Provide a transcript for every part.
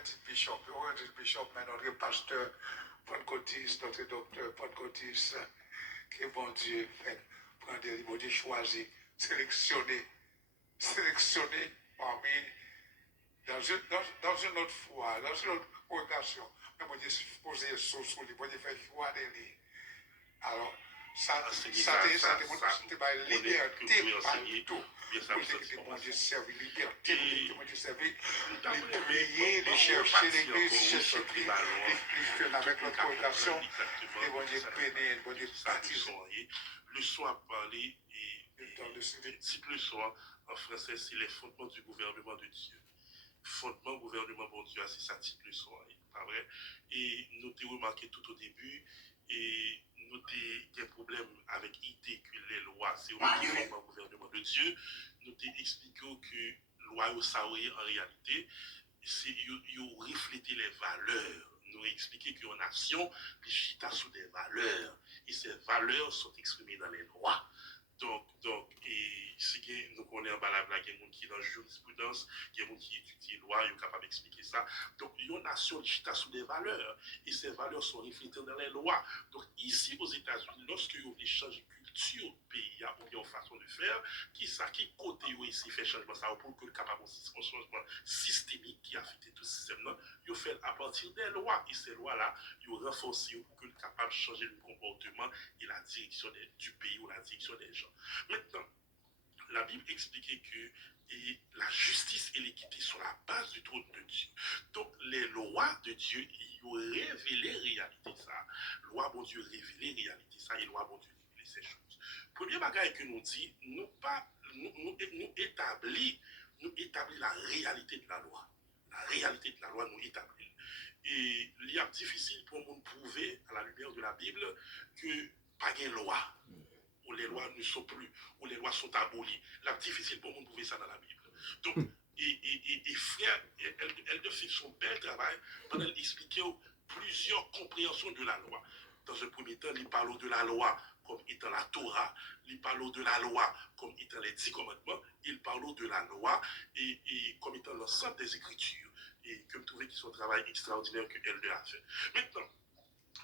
titre bishop, mais notre pasteur Pentecôtiste, notre docteur Pentecôtiste, que bon Dieu fait, prendre des bon Dieu choisi, sélectionner parmi, dans une autre foi, dans une autre congrégation, mais bon Dieu poser sous lui, bon Dieu fait choix de lui. Alors, ça te va liberté partout. Pour que bon Dieu serve liberté, pour que bon Dieu serve les prier, les chercher l'église, chercher les faire avec notre congrégation, et bon Dieu bénir, bon Dieu baptiser. Le soir a parlé, et le titre le soir, en français, c'est les fondements du gouvernement de Dieu. Fondement gouvernement de Dieu, c'est ça titre le soir, pas vrai? Et nous avons remarqué tout au début, et nous avons des problèmes avec l'idée que les lois, c'est au fondement gouvernement de Dieu. Nous avons expliqué que loi ça en réalité, c'est refléter les valeurs. Nous avons expliqué qu'en nation, les chita sous des valeurs, et ces valeurs sont exprimées dans les lois. Donc, et si nous connaissons en bas il y a des gens qui sont dans la jurisprudence, il y a des gens qui étudient la loi, ils sont capables d'expliquer ça. Donc, il y a une nation qui est sous des valeurs, et ces valeurs sont reflétées dans les lois. Donc, ici aux États-Unis, lorsque vous voulez changer culture au pays, ou bien façon de faire, qui côté ici fait changement ça, pour que le capable un changement systémique qui affecte tout le système, il fait à partir des lois, et ces lois-là, ils renforcent pour que le capable changer le comportement et la direction du pays ou la direction des gens. Maintenant, la Bible expliquait que la justice et l'équité sont la base du trône de Dieu. Donc, les lois de Dieu, ils ont révélé réalité ça. Loi, bon Dieu, révélé réalité ça, et loi, bon Dieu, révélé ces choses. Premier bagage que nous dit, nous établit la réalité de la loi. La réalité de la loi nous établit. Et il est difficile pour nous prouver, à la lumière de la Bible, que pas de loi, où les lois ne sont plus, où les lois sont abolies. C'est difficile pour nous prouver ça dans la Bible. Donc, et frère, elle a fait son bel travail pendant d'expliquer plusieurs compréhensions de la loi. Dans un premier temps, il parle de la loi comme étant la Torah, il parle de la loi comme étant les 10 commandements, il parle de la loi et comme étant l'ensemble des Écritures. Et que je trouvais que c'est un travail extraordinaire qu'elle a fait. Maintenant,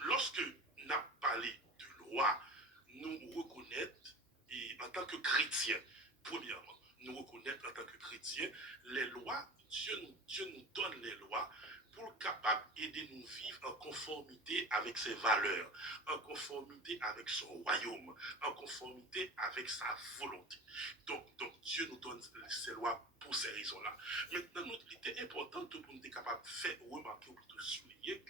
lorsque nous avons parlé de loi, nous reconnaissons, et en tant que chrétiens, premièrement, nous reconnaissons en tant que chrétiens, les lois, Dieu nous donne les lois pour capable aider nous vivre en conformité avec ses valeurs, en conformité avec son royaume, en conformité avec sa volonté. Donc Dieu nous donne ces lois pour ces raisons-là. Maintenant, il était important pour nous être capable de faire remarquer ou plutôt souligner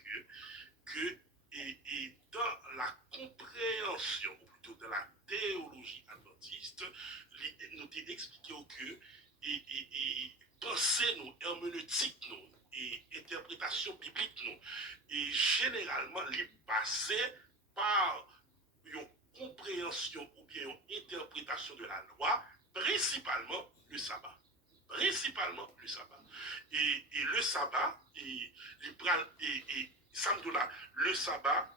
que et dans la compréhension, ou plutôt dans la théologie adventiste, nous avons expliqué que pensée nous, herméneutique nous, et interprétation biblique nous, et généralement, les passé par une compréhension ou bien une interprétation de la loi, principalement le sabbat. Principalement le sabbat. Et le sabbat, Samdoula, le sabbat,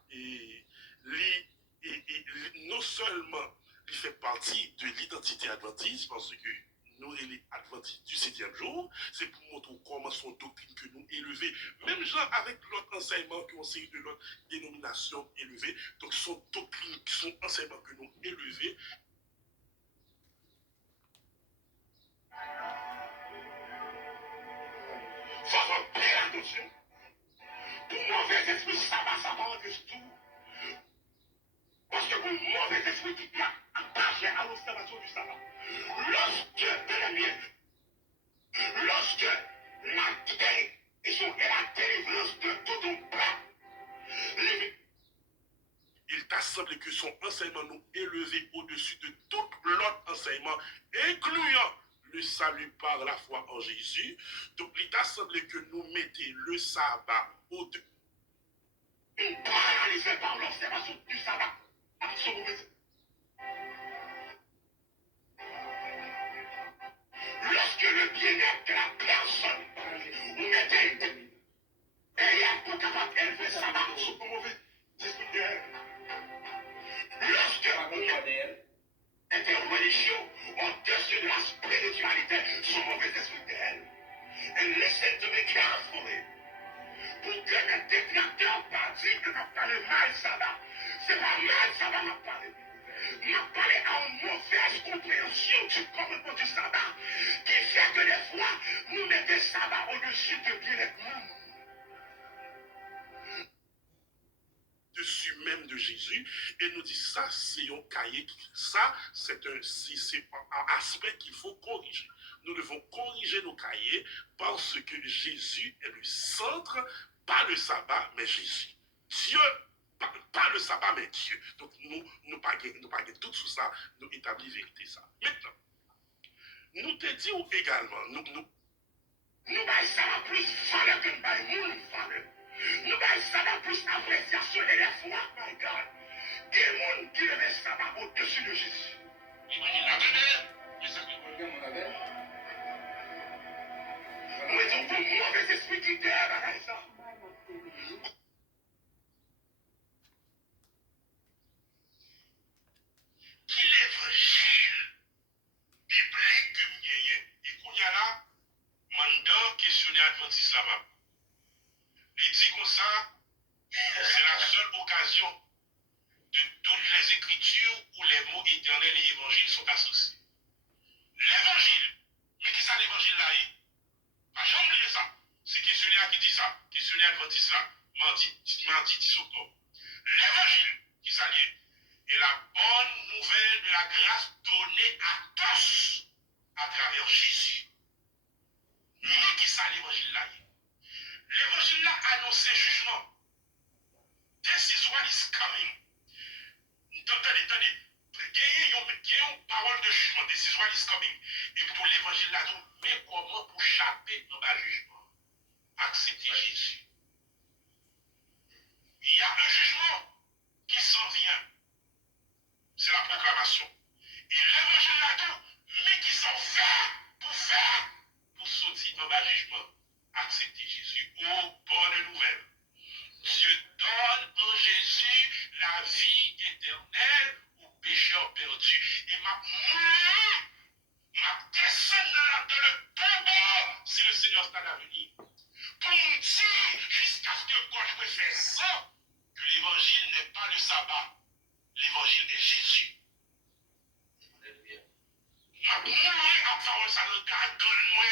non seulement il fait partie de l'identité adventiste, parce que nous, les adventistes du 7e jour, c'est pour montrer comment son doctrine que nous élevée, même genre avec l'autre enseignement que série de l'autre dénomination élevée, donc son doctrine, son enseignement que nous élevés. Faut faire attention. Pour mauvais esprit, ça va rentrer tout. Parce que pour mauvais esprit qui a attaché à l'observation du sabbat, lorsque la guérison et la délivrance de tout ton peuple, il t'a semblé que son enseignement nous élevait au-dessus de tout l'autre enseignement, incluant le salut par la foi en Jésus. Donc, il t'a semblé que nous mettions le sabbat au-dessus. Paralysé par l'observation du sabbat. Lorsque le bien-être de la personne ou mettez et il y a pour capable d'élever le sabbat sur le mauvais esprit d'elle. Lorsque était religieux au-dessus de la spiritualité, son mauvais esprit d'elle, elle laissait de me carrefourrer. mal sabbat. C'est pas mal sabbat m'a parlé. M'a parlé en mauvaise compréhension du commandement du sabbat, qui fait que des fois, nous mettons le sabbat au-dessus de bien-être même. Dessus même de Jésus, et nous dit ça, c'est un cahier, ça, c'est un aspect qu'il faut corriger. Nous devons corriger nos cahiers parce que Jésus est le centre, pas le sabbat, mais Jésus. Dieu, pas le sabbat, mais Dieu. Donc nous pas tout sous ça, nous établir vérité ça. Maintenant, nous te disons également, nous ça va plus valeur que nous valeur. Nous ça va plus appréciation et la foi, my God. Des gens qui le ça va au-dessus de Jésus. Imagine la bébé. Nous avons pour mauvais esprit qui derrière ça. Qui l'évangile biblique que nous gagnons. Et qu'on y a là, mandat questionner Adventiste là-bas. Il dit comme ça, c'est la seule occasion de toutes les écritures où les mots éternels et évangiles sont associés. L'évangile, mais qui ça l'évangile là? Pas jamais oublier ça. C'est questionnaire qui dit ça. Questionnaire Adventiste là, mardi 10 octobre. L'évangile, qui s'allie, est la bonne nouvelle de la grâce donnée à tous à travers Jésus. Mais qui ça l'évangile là? L'évangile là annonce jugement. This is what is coming. Attendez. Il y a une parole de jugement. This is what is coming. Et pour l'évangile là, mais comment pour chapper dans le jugement? Accepter Jésus. Il y a un jugement qui s'en vient. C'est la proclamation. Et l'évangile là, mais qui s'en fait pour sortir dans le jugement. Accepter Jésus. Oh, bonne nouvelle. Dieu donne en Jésus la vie éternelle aux pécheurs perdus. Et ma descendre dans le tombeau si le Seigneur est à venir. Pour nous dire, jusqu'à ce que quand je me fais ça, que l'évangile n'est pas le sabbat. L'évangile est Jésus. Ma à parole ça le garde moi.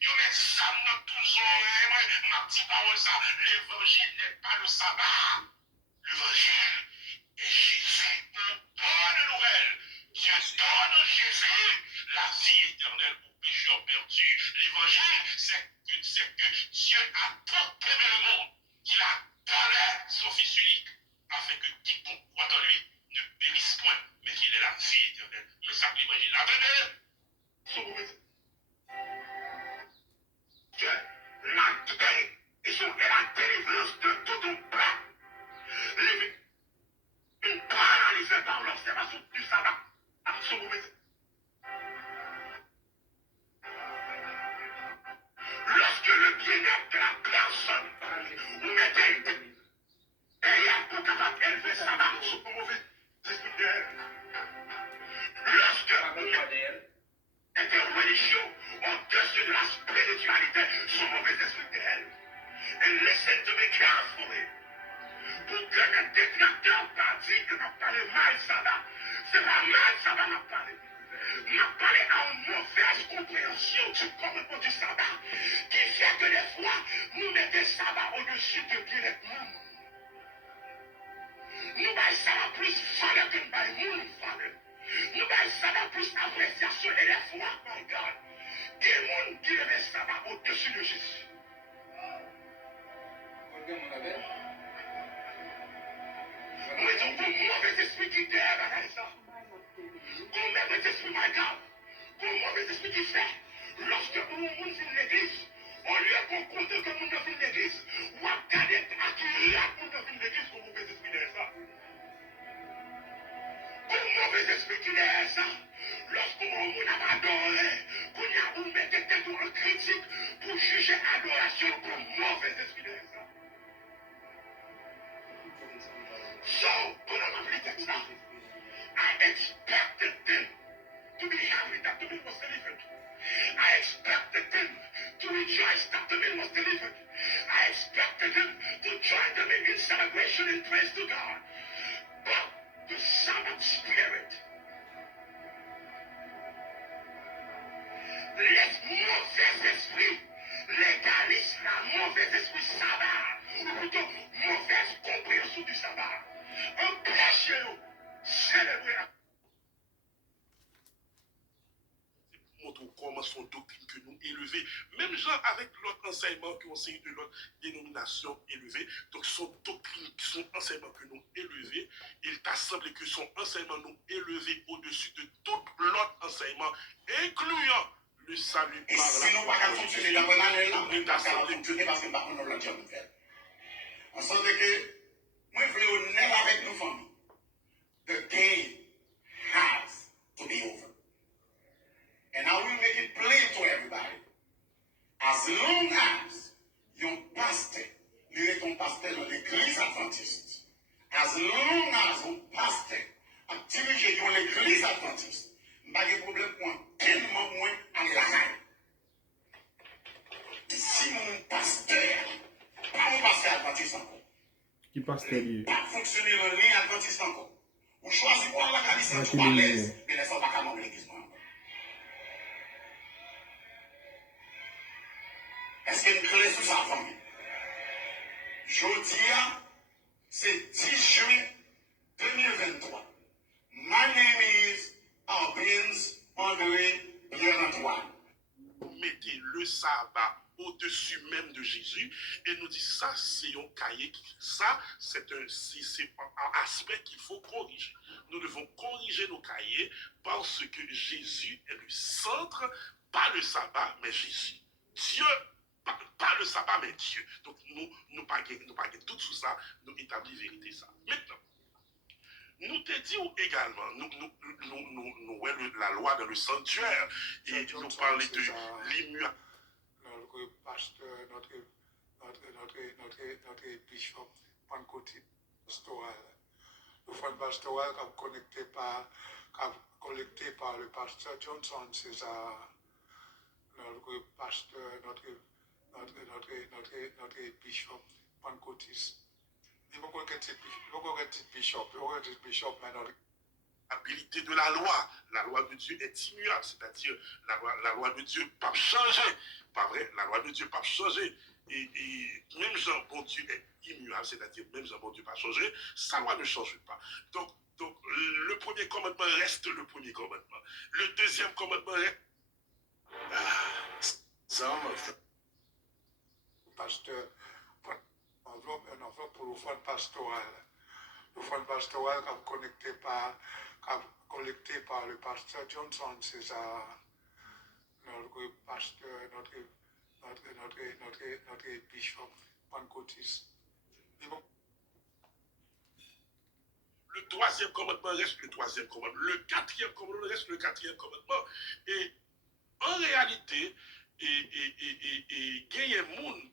Yo met ça dans tous oreilles, ma petite parole ça, l'évangile n'est pas le sabbat. L'évangile est Jésus. Une bonne nouvelle. Dieu donne en Jésus la vie éternelle aux pécheurs perdus. L'évangile, c'est que Dieu a tant aimé le monde qu'il a donné son Fils unique afin que quiconque croit en lui ne périsse point, mais qu'il ait la vie éternelle. Mais ça, l'évangile l'a donné. La délivrance de tout un peuple. Une paralysée par l'observation du sabbat. Lorsque le bien-être de la personne vous mettez et il y a pour capable d'élever le sabbat sous le mauvais esprit d'elle. Lorsque vous êtes religieux au-dessus de la spiritualité sous le mauvais esprit d'elle. And listen to me carefully. Pour que le détracteur partit que m'a parlé mal sabbat, c'est pas mal sabbat m'a parlé. M'a parlé en mauvaise compréhension du commandement du sabbat, qui fait que des fois, nous mettons le sabbat au-dessus de bien-être même. Nous baillons ça va plus valeur que nous baillons valeur. Nous baillons ça va plus appréciation et la foi, my God. Des gens qui le sabbat au-dessus de Jésus. Nous avons pour mauvais esprit qui derrière ça. Pour mauvais esprit, my God. Pour mauvais esprit qui fait. Lorsque nous sommes dans l'église, au lieu qu'on compte que nous sommes dans l'église, on va garder à qui là nous sommes dans l'église pour mauvais esprit derrière ça. Pour mauvais esprit qui derrière ça. Lorsqu'on a adoré, qu'on a mis des têtes en critique pour juger adoration comme mauvais esprit derrière ça. So, put on the text now. I expected them to be happy that the man was delivered. I expected them to rejoice that the man was delivered. I expected them to join them in celebration. worship and praise to God. But the Sabbath spirit, les mauvais esprits légalisent la mauvaise esprit sabbat, ou plutôt mauvaise compréhension du sabbat. Empêchez-nous célébrer la montre comment son doctrine que nous élevée, même gens avec l'autre enseignement qui enseigne de l'autre dénomination élevée, donc son doctrine, son enseignement que nous élevé, il t'a semblé que son enseignement nous élevé au-dessus de tout l'autre enseignement, incluant le salut et par si la nous pas qu'à fonctionner dans le manuel là, il nous t'a pas qu'à semblé fonctionner parce que par contre nous l'avons fait. En sorte que moi je voulais honnête avec nos familles. The game has to be over. And I will make it plain to everybody. As long as your pastor, il est ton pasteur dans l'église adventiste, as long as your pastor a dirigé dans l'église adventiste, pas de problème pour tellement moins aller la caille. Si mon pasteur, pas mon pasteur adventiste encore, Qui pasteur lui? pas fonctionner dans ligne adventiste encore, ou choisir pour la caille, c'est tout à l'aise, mais laissez pas qu'à mon l'église. Est-ce qu'il y a une clé sous sa famille? Jeudi, c'est 10 juin 2023. My name is Albins André Pierre-Antoine. mettez le sabbat au-dessus même de Jésus et nous dit ça c'est un cahier, ça c'est un aspect qu'il faut corriger. Nous devons corriger nos cahiers parce que Jésus est le centre, pas le sabbat mais Jésus. Dieu, pas le sabbat mais Dieu. Donc nous pas tout sous ça, nous établir vérité ça. Maintenant, nous te disons également, nous la loi dans le sanctuaire et nous parler de l'immuabilité. Notre pasteur, notre bishop, Pentecôtiste pastoral. Le fonds pastoral qui est collecté par le pasteur Johnson, c'est ça. Notre pasteur, notre bishop, Pentecôtiste. Il faut qu'on ait un bishop maintenant. Habilité de la loi de Dieu est immuable, c'est-à-dire la loi de Dieu pas changer, pas vrai, la loi de Dieu pas changer, et même Jean bon Dieu est immuable, c'est-à-dire même Jean bon Dieu pas changer, sa loi ne change pas. Donc le premier commandement reste le premier commandement, le deuxième commandement reste pasteur, un enveloppe pour le fonds pastoral. Le fonds pastoral qui est collecté par le pasteur Johnson, c'est ça. Notre pasteur, notre bishop, Pentecôtiste. Le troisième commandement reste le troisième commandement, le quatrième commandement reste le quatrième commandement. Et en réalité, il y a un monde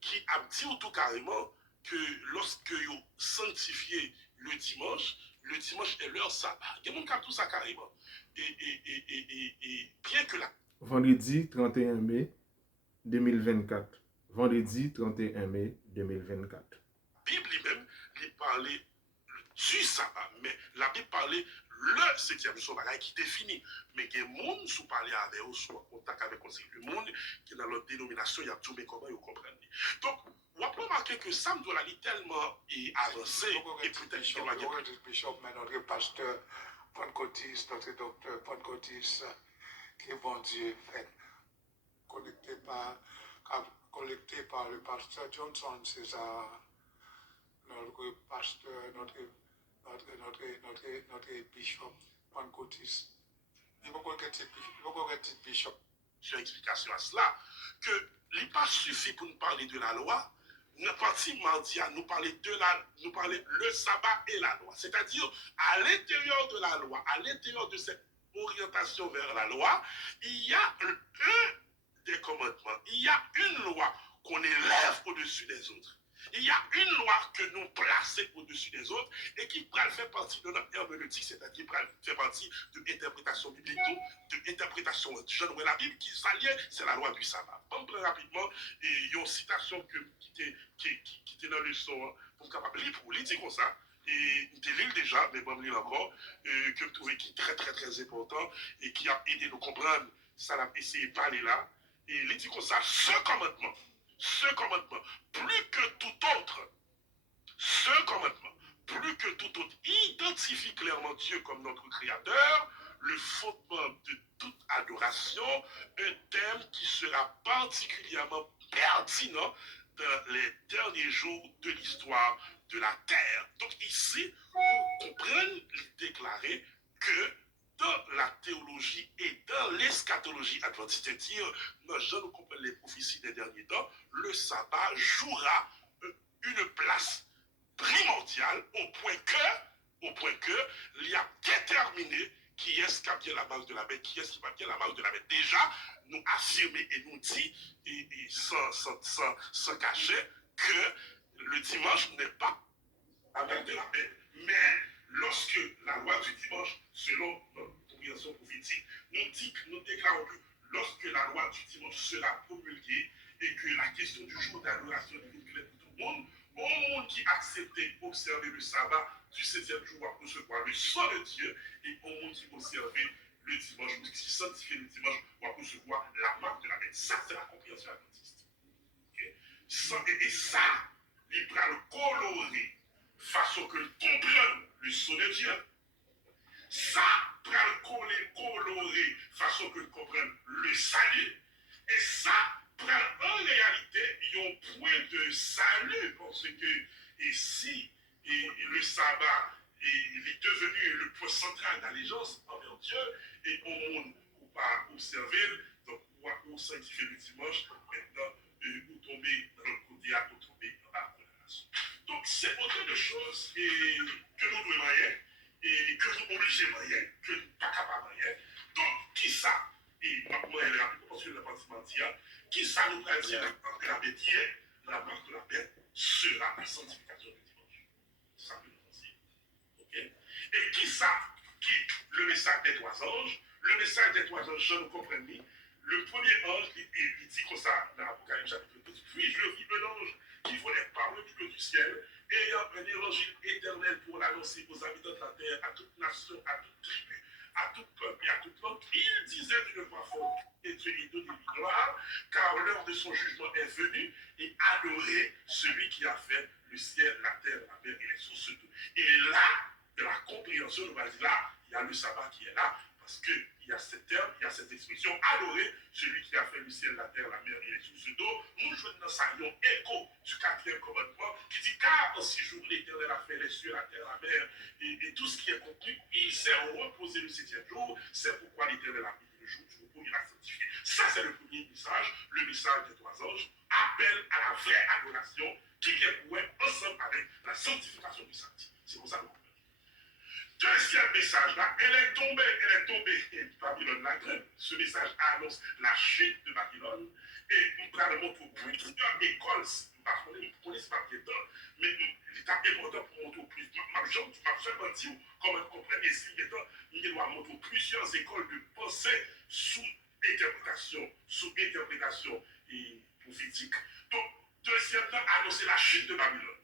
qui a dit tout carrément que lorsque vous sanctifiez le dimanche est leur sabbat. Il y a un monde qui a tout ça carrément. Et bien que là. Vendredi 31 mai 2024. Vendredi 31 mai 2024. La Bible lui-même, il parlait du sabbat, mais la Bible parlait le septième jour qui définit. Mais il y a des gens qui parlent avec eux, sont en contact avec le monde, qui dans leur dénomination, il y a tout, mais comment ils comprennent. Donc, on va remarquer que Sam doit aller tellement avancé et peut-être qu'il va y avoir des bishop, mais notre pasteur Pentecôtiste, notre docteur Pentecôtiste, qui est bon Dieu, fait, collecté par le pasteur Johnson, c'est ça. Notre pasteur, notre bishop, Pentecôtiste. Il faut qu'on ait un petit bishop. Sur explication à cela, que il n'est pas suffit pour nous parler de la loi, nous partie mardi à nous parler le sabbat et la loi. C'est-à-dire, à l'intérieur de la loi, à l'intérieur de cette orientation vers la loi, il y a un des commandements, il y a une loi qu'on élève au-dessus des autres. Il y a une loi que nous plaçons au-dessus des autres et qui fait partie de notre herméneutique, c'est-à-dire fait partie de l'interprétation biblique, de l'interprétation de Jean de la Bible, qui s'allie, c'est la loi du sabbat. Très rapidement, il y a une citation qui qui est dans le son, pour capable lire pour lire comme ça. Et je l'ai déjà, mais bon, je l'ai encore, que je trouve qui est très, très, très important et qui a aidé nous comprendre, ça l'a essayé de parler là. Et il dit comme ça, ce commandement, plus que tout autre, ce commandement, plus que tout autre, identifie clairement Dieu comme notre Créateur, le fondement de toute adoration, un thème qui sera particulièrement pertinent dans les derniers jours de l'histoire de la terre. Donc ici, on comprend, il déclarer que dans la théologie et dans l'eschatologie adventiste, c'est-à-dire dans Jean nous comprend les prophéties des derniers temps, le sabbat jouera une place primordiale au point que il a déterminé qui est-ce qui a bien la marque de la bête, qui est-ce qui va bien la marque de la bête. Déjà, nous affirmer et nous dit, et sans cacher, que le dimanche n'est pas la marque de la bête, mais lorsque la loi du dimanche, selon notre compréhension prophétique, nous déclarons que lorsque la loi du dimanche sera promulguée et que la question du jour d'adoration est claire pour tout le monde, au monde qui acceptait d'observer le sabbat du 7e jour va recevoir le sang de Dieu, et au monde qui observait le dimanche, ou qui sanctifie le dimanche, va recevoir la marque de la bête. Ça, c'est la compréhension adventiste. Okay? Et ça, il va le colorer façon que comprenne le son de Dieu. Ça, va le colorer façon que comprenne le salut. Et ça, en réalité, il y a un point de salut, parce que et si le sabbat est devenu le point central d'allégeance envers Dieu, et au monde où pas observer, donc on sanctifie le dimanche, maintenant, vous tombez dans le côté, vous tombez dans la condamnation. Donc, c'est autant de choses que nous devons manier, et que nous obligons de manier, que nous ne sommes pas capables de manier. Donc, qui ça? Et moi, elle est rapide, parce que le bâtiment dit, qui ça nous va dire que la bête hier, la marque de la bête sera la sanctification du dimanche. C'est ça que nous pensons. Ok? Et qui ça? Qui? Le message des trois anges. Le message des trois anges, je ne comprends pas. Le premier ange, il dit comme ça, dans l'Apocalypse chapitre 12, puis je vis un ange qui volait par le milieu du ciel, ayant un évangile éternel pour l'annoncer aux habitants de la terre, à toute nation, à toute tribu, à tout peuple et à toute langue. Il disait d'une voix forte, et Dieu lui donne une gloire, car l'heure de son jugement est venue, et adorez celui qui a fait le ciel, la terre, la mer et les sources d'eau. Et là, de la compréhension, nous va dire là, il y a le sabbat qui est là, parce qu'il y a ce terme, il y a cette expression, adorer celui qui a fait le ciel, la terre, la mer et les sources d'eau. Nous jouons dans ça, un écho du 4e commandement qui dit, car en 6 jours, l'Éternel a fait les cieux, la terre, la mer et tout ce qui est contenu, il s'est reposé le 7e jour. C'est pourquoi l'Éternel a mis le jour du repos, il a sanctifié. Ça, c'est le premier message, le message des trois anges, appelle à la vraie adoration qui est pour ensemble avec la sanctification du sancti. C'est pour ça que nous comprenons. Deuxième message là, elle est tombée, et Babylone la grande. Ce message annonce la chute de Babylone, et nous parlons pour plusieurs écoles, parce qu'on est police par temps, mais l'état est important pour montrer plus. Je m'ai seulement dit comment comprendre ici, il doit montrer plusieurs écoles de pensée sous interprétation et prophétique. Donc, deuxièmement, annoncer la chute de Babylone.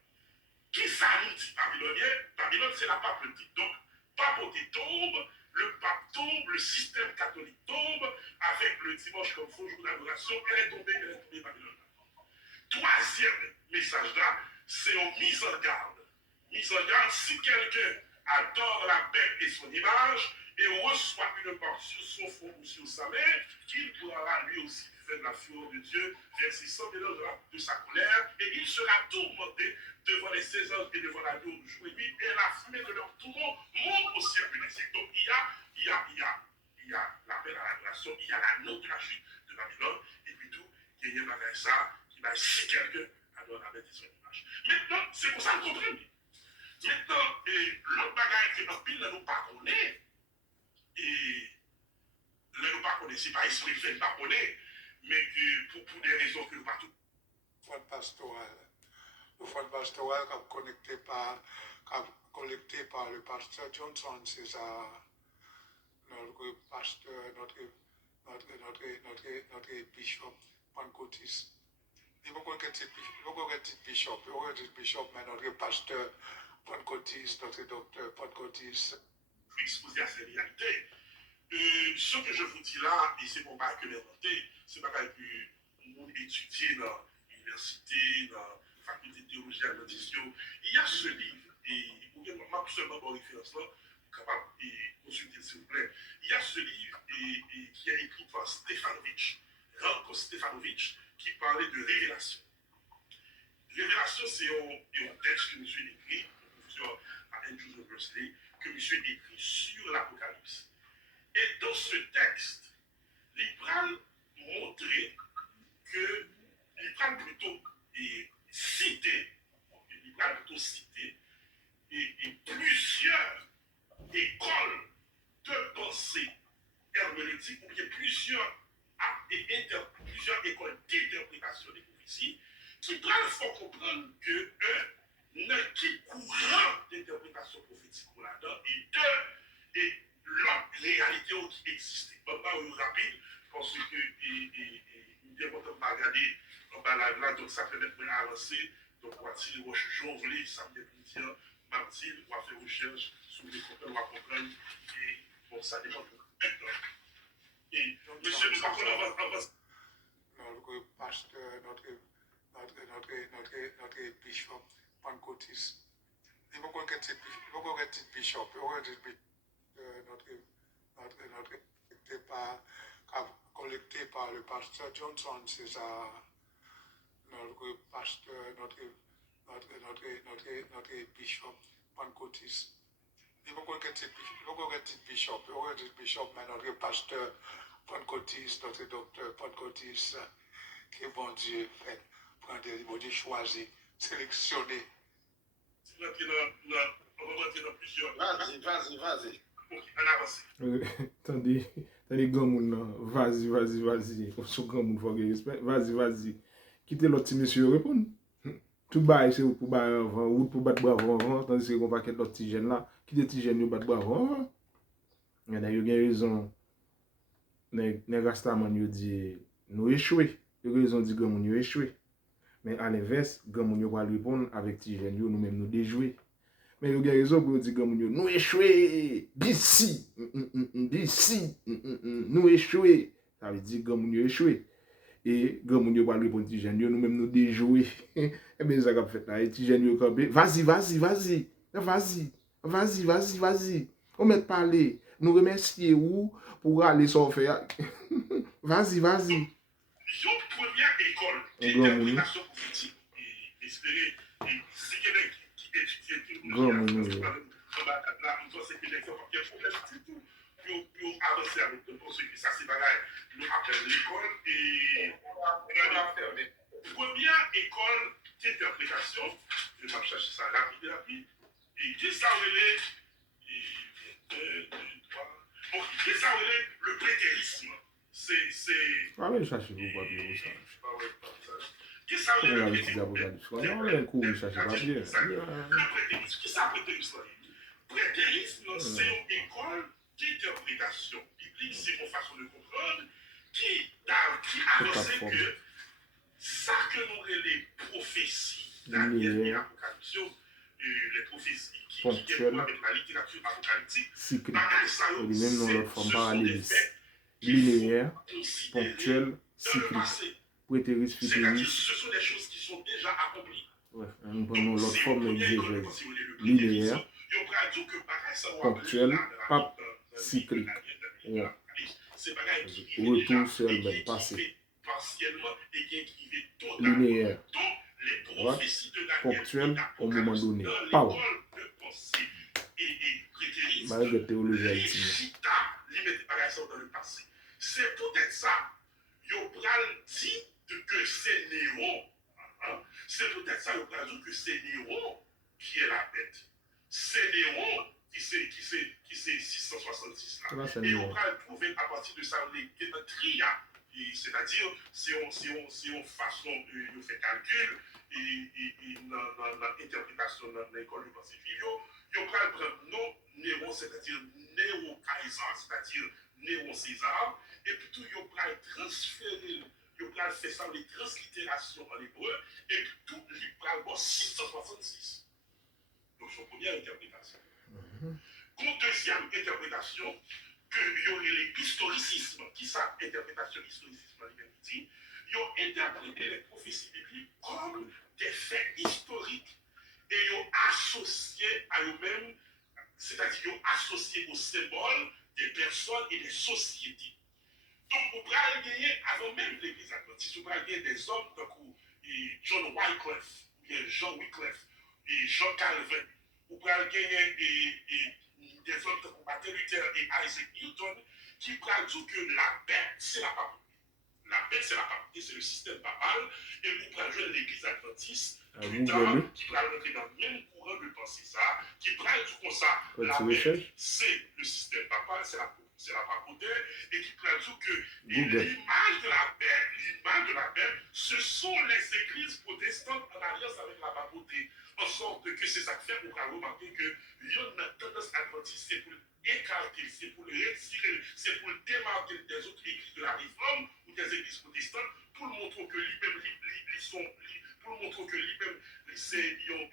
Qui s'annonce babylonien? Babylone, c'est la papauté. Donc, papauté tombe, le pape tombe, le système catholique tombe, avec le dimanche comme faux jour d'adoration, elle est tombée, Babylone. Troisième message là, c'est une mise en garde. Mise en garde, si quelqu'un adore la bête et son image, et reçoit une part sur son front ou sur sa main, il pourra lui aussi faire de la fureur de Dieu, verser sans mélange de sa colère, et il sera tourmenté devant les 16 anges et devant l'agneau du jour et nuit, et la fumée de leur tourment monte au ciel lunatique. Donc il y a l'appel à l'adoration, il y a la note de la chute de Babylone, et puis tout, il y a un ça qui va si quelqu'un adore la bête et son image. Maintenant, c'est pour ça qu'on comprend. Maintenant, l'autre bagaille que notre pile ne nous pas connaît, et ne nous pas connaît, c'est pas esprit fait pas connaît, mais pour des raisons que nous pas tout. Fond pastoral. Le fond pastoral qui est collecté par le pasteur Johnson, c'est ça, notre pasteur, notre bishop pentecôtiste. Il faut qu'on ait bishop, mais notre pasteur, Pentecôtiste, notre docteur, Pentecôtiste. Exposé à ces réalités. Ce que je vous dis là, et c'est pour pas que l'inventer, c'est pas que nous étudier dans l'université, dans la faculté de théologie à l'addition. Il y a ce livre, et vous pouvez seulement voir référence là, capable de consulter s'il vous plaît. Il y a ce livre qui est écrit par Stefanovic, Ranko Stefanovic, qui parlait de révélation. Révélation, c'est un texte que M. écrit, professeur à Andrews University, que M. écrit sur l'Apocalypse. Et dans ce texte, l'Ibral montrait que l'Ibral plutôt cité, et plusieurs écoles de pensée herméneutique, ou bien plusieurs écoles d'interprétation des prophéties, qui faut comprendre que qui courant d'interprétation prophétique là-dedans, et deux, et l'autre réalité qui existait. On va rapide, parce que il est important de regarder là, donc ça permet de avancer. Donc, on va tirer recherche, on voulait, samedi, dire, mardi, on va faire recherche sur les comptes, on va comprendre, et bon, ça dépend de maintenant. Et monsieur, nous avons notre pasteur, notre bishop, Pentecôtiste. Il faut qu'on ait bishop, collecté par le pasteur Johnson, c'est ça, notre pasteur, notre bishop, Pentecôtiste. Il faut qu'on ait bishop, mais notre pasteur, Pentecôtiste, notre docteur, Pentecôtiste, que bon Dieu fait, prendre des bon Dieu choisi, sélectionné. On va rentrer dans plusieurs. Vas-y. Ok, on avance. Attendez, grand monde, vas-y, sur grand monde, faut que respect, vas-y, quittez l'autre petit monsieur répondre. Tout bas, c'est pour battre avant, ou pour battre avant, tandis qu'on va quitter l'autre petit jeune là, quittez petit jeune, battre avant. Il y en a eu raison, les Rastaman yo dit, nous échoué, il y a raison dit grand monde yo échoué. Mais à l'inverse, grand monde va répondre avec petit jeune, nous-mêmes nous déjouer. Mais il y a raison pour dire que nous échoué, d'ici, nous échoué. Ça veut dire que nous échoué. Et quand nous va répondre petit jeune, nous-mêmes nous déjouer. Et bien ça qu'a fait là, petit jeune campé, vas-y. On met parler, nous remercier ou pour aller s'en faire. Vas-y. Une première école d'interprétation prophétique et espérer, et si quelqu'un qui étudie tout le monde, pour avancer avec le parce que ça c'est bagaille, nous appelons l'école et première école d'interprétation, je vais chercher ça rapide, et qui ça relève, qui ça relève le prétérisme. C'est. Ah oui, cherchez vous papier pour ça. Qui ça relève le prétérisme? Non, un coup, cherchez papier. Le prétérisme, qui ça prétérisme? Prétérisme, c'est une école d'interprétation biblique, c'est une façon de comprendre qui avance que ça que nous les prophéties, l'Apocalypse, les prophéties qui viennent avec la littérature apocalyptique, cyclique, et même dans notre forme paralléliste, linéaire, ponctuel, cyclique, prétéris, futuriste. Ce sont des choses qui sont déjà accomplies. Ouais, nous prenons l'autre forme d'exégèse, linéaire, ponctuel, pape, cyclique. Ouais. Retour sur elle-même, passé. Linéaire. Ouais. Ponctuel au moment donné. Pow. Malgré théologie haïtienne. C'est peut-être ça. Yo pral dit que c'est Néron. C'est peut-être ça, yo pral dit que c'est Néron qui est la bête. C'est Néron qui c'est 666 là. Et on va trouver à partir de ça les tria. C'est-à-dire, c'est une façon de faire calcul et dans l'interprétation dans l'école du Pacifique. On va prendre Néron, c'est-à-dire Néro Kaiser, c'est-à-dire Néron César, et puis tout, on va transférer il va faire ça, les translittérations en hébreu, et puis tout, il va 666. Donc, son première interprétation. Comme deuxième interprétation, que y aurait l'historicisme, qui ça, interprétation historicisme, il y a interprété les prophéties bibliques comme des faits historiques et ils ont associé à eux-mêmes, c'est-à-dire ils ont associé aux symboles des personnes et des sociétés. Donc, on peut gagner, avant même l'église adventiste, on peut gagner des hommes comme John Wycliffe, ou bien Jean Wycliffe, et Jean Calvin, on peut gagner des hommes comme Martin Luther et Isaac Newton, qui prennent tout que la paix, c'est la papauté. La paix, c'est la papauté, c'est le système papal, et nous prenons jouer l'église adventiste, plus tard, qui prend rentrer dans le même courant de penser ça, qui prend tout comme ça, la paix, c'est le système papal, c'est la papauté, et qui prend tout que l'image de la paix, ce sont les églises protestantes en alliance avec la papauté. En sorte que c'est ça que fait pour remarquer que il y a une tendance adventiste, c'est pour écarter, c'est pour le retirer, c'est pour le démarquer des autres églises de la réforme ou des églises protestantes, pour montrer que lui-même, pour montrer que lui-même, c'est une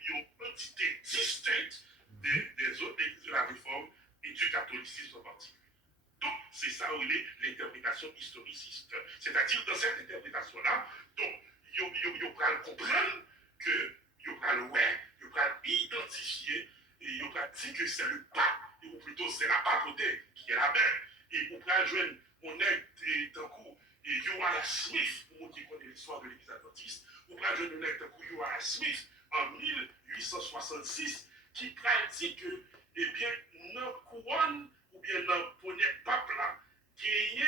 entité distincte des autres églises de la réforme et du catholicisme en particulier. Donc, c'est ça où il est l'interprétation historiciste. C'est-à-dire, dans cette interprétation-là, donc, il va comprendre que il va identifier et il va dire que c'est le pape, ou plutôt c'est la papauté qui est la mère. Et on va joindre, on est d'un coup, Uriah Smith, pour qui connaît l'histoire de l'église adventiste, on va joindre d'un coup Uriah Smith en 1866 qui pratique que, eh bien, dans couronne ou bien dans le poney pape là, qui y a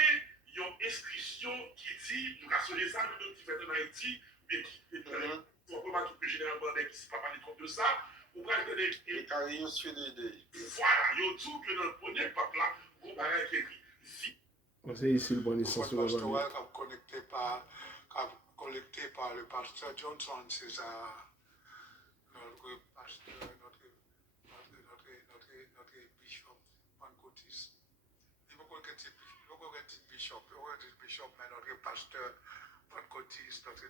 une inscription qui dit, nous avons les armes qui fait en Haïti, mais qui on remarque que généralement, on ne pas parler trop de ça. On va donner. Et voilà, il y a tout que dans le poney pape là, on va écrire. C'est ici le bon essence. Collecté par le pasteur Johnson, c'est ça, notre pasteur, notre bishop, Pancoutis. Il faut qu'on ait bishop, mais notre pasteur Pancoutis, notre